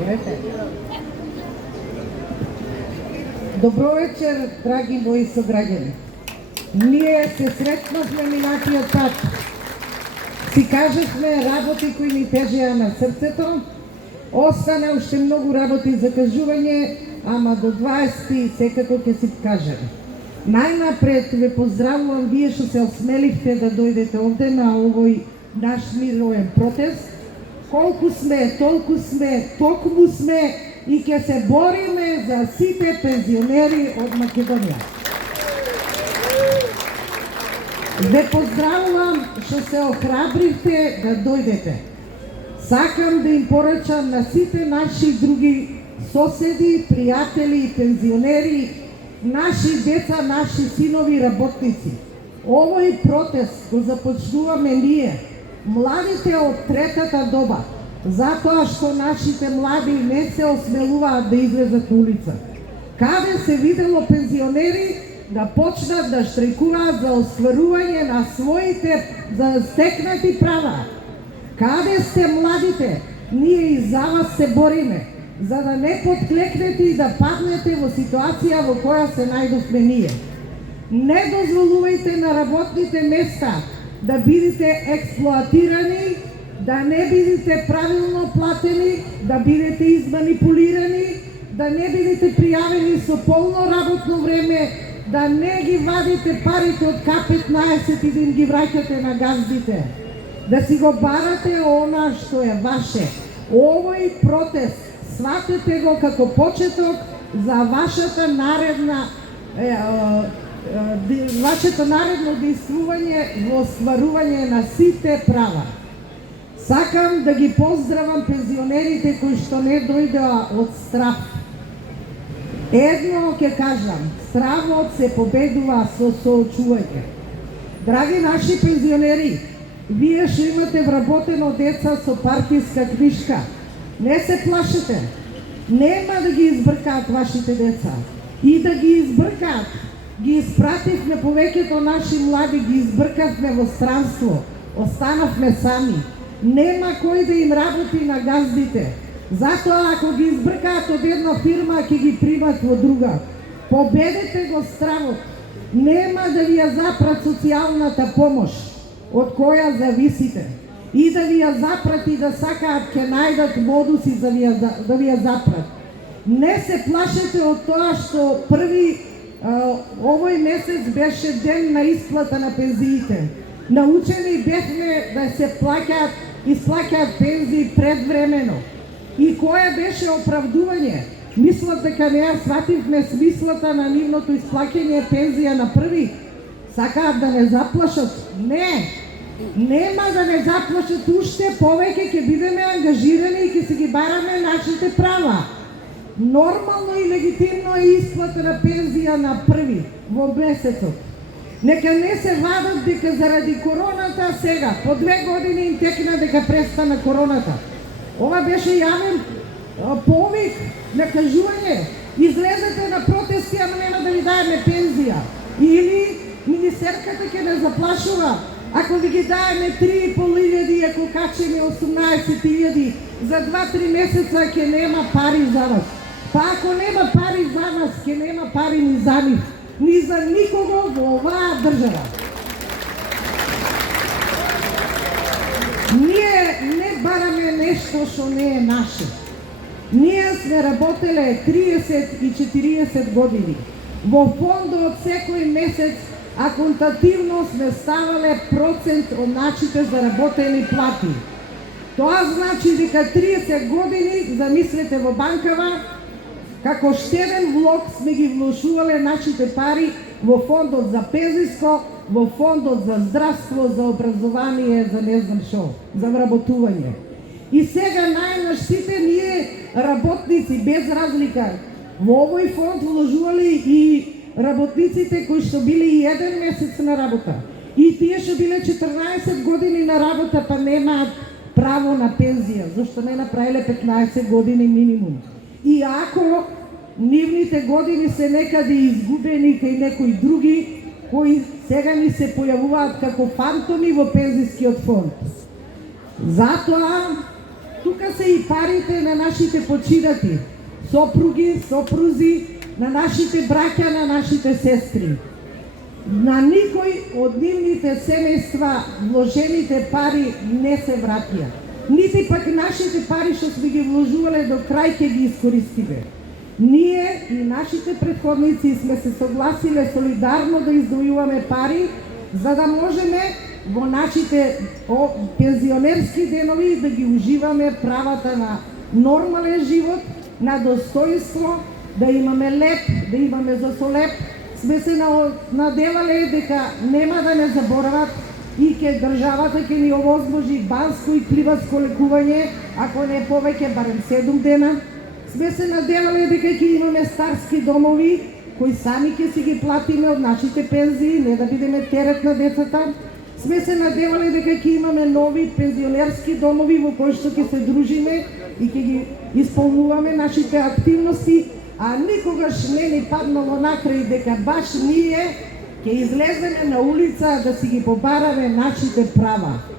Говорете. Добро вечер, драги мои сограѓани. Ние се сретнавме минатиот пат. Си кажешме работи кои ни тежеа на срцето. Остана уште многу работи за кажување, ама до 20 секако ќе си кажеме. Најнапред ве поздравувам вие што се осмеливте да дојдете овде на овој наш мировен протест. Колку сме, толку сме, токму сме и ќе се бориме за сите пензионери од Македонија. Ве поздравувам што се охрабривте да дојдете. Сакам да им порачам на сите наши други соседи, пријатели и пензионери, наши деца, наши синови работници. Овој протест го започнуваме ние, младите од третата доба, затоа што нашите млади не се осмелуваат да излезат на улица. Каде се видело пензионери да почнат да штрajкуваат за остварување на своите стекнати права? Каде сте младите? Ние и за вас се бориме, за да не подклекнете и да паднете во ситуација во која се најдовме ние. Не дозволувајте на работните места да бидете експлоатирани, да не бидете правилно платени, да бидете изманипулирани, да не бидете пријавени со полно работно време, да не ги вадите парите од К15 и да им ги враќате на газдите. Да си го барате она што е ваше. Овој протест сватете го како почеток за вашето наредно действување во остварување на сите права. Сакам да ги поздравам пензионерите кои што не дојдоа од страв. Едно ќе кажам, стравот се победува со соочување. Драги наши пензионери, вие што имате вработено деца со партиска книшка, не се плашете. Нема да ги избркаат вашите деца. И да ги избркаат, ги испративме повеќето наши млади, ги избркавме во странство, останавме сами. Нема кој да им работи на газдите. Затоа ако ги избркаат од една фирма, ќе ги примат во друга. Победете го стравот. Нема да ви ја запрат социјалната помош од која зависите. И да ви ја запрат и да сакаат ќе најдат модуси да ви ја запрат. Не се плашете од тоа што овој месец беше ден на исплата на пензиите. Научени бевме да се исплаќаат пензии предвремено. И кое беше оправдување? Мислат дека не ја свативме смислата на нивното исплаќање пензија на први? Сакаат да не заплашат? Не! Нема да не заплашат, уште повеќе ќе бидеме ангажирани и ќе се ги бараме нашите права. Нормално и легитимно е исплата на пензија на први во месецот. Нека не се вадат дека заради короната сега, по 2 години им текна дека престана короната. Ова беше јавен повик на кажување. Излезете на протести, ама нема да ви даеме пензија. Или министерката ќе не заплашува. Ако ви ги даеме 3.500, ако качеме 18.000, за 2-3 месеца ќе нема пари за вас. Па ако нема пари за нас, ќе нема пари ни за нив, ни за никого во оваа држава. Ние не бараме нешто што не е наше. Ние сме работеле 30 и 40 години. Во фондот секој месец аконтативно сме ставале процент од нашите заработени плати. Тоа значи дека 30 години, замислете во банкава, како штеден влог сме ги вложувале нашите пари во фондот за пензиско, во фондот за здравство, за образование, за не знам шо, за вработување. И сега најнаш сите ние работници, без разлика, во овој фонд вложували и работниците кои што били и 1 месец на работа. И тие што биле 14 години на работа, па немаат право на пензија, зашто не направиле 15 години минимум. И ако нивните години се некаде изгубени кај некои други, кои сега ни се појавуваат како фантоми во пензискиот фонд. Затоа Тука се и парите на нашите починати, сопруги, сопрузи, на нашите браќа, на нашите сестри. На никој од нивните семејства вложените пари не се вратија. Нити пак нашите пари што сме ги вложувале до крај ќе ги искористиме. Ние и нашите претходници сме се согласиле солидарно да издвојуваме пари за да можеме во нашите пензионерски денови да ги уживаме правата на нормален живот, на достоинство, да имаме леп, да имаме за солеп. Сме се наделале дека нема да не заборават и државата ќе ни овозможи банско и кливацко лекување, ако не повеќе, барем 7 дена. Сме се наделале дека ќе имаме старски домови, кои сами ќе си ги платиме од нашите пензии, не да бидеме терет на децата. Сме се надевале дека ќе имаме нови пензионерски домови во кои што ќе се дружиме и ќе ги исполнуваме нашите активности, а никогаш не ни паднало накрај дека баш ние ќе излеземе на улица да си ги побараме нашите права.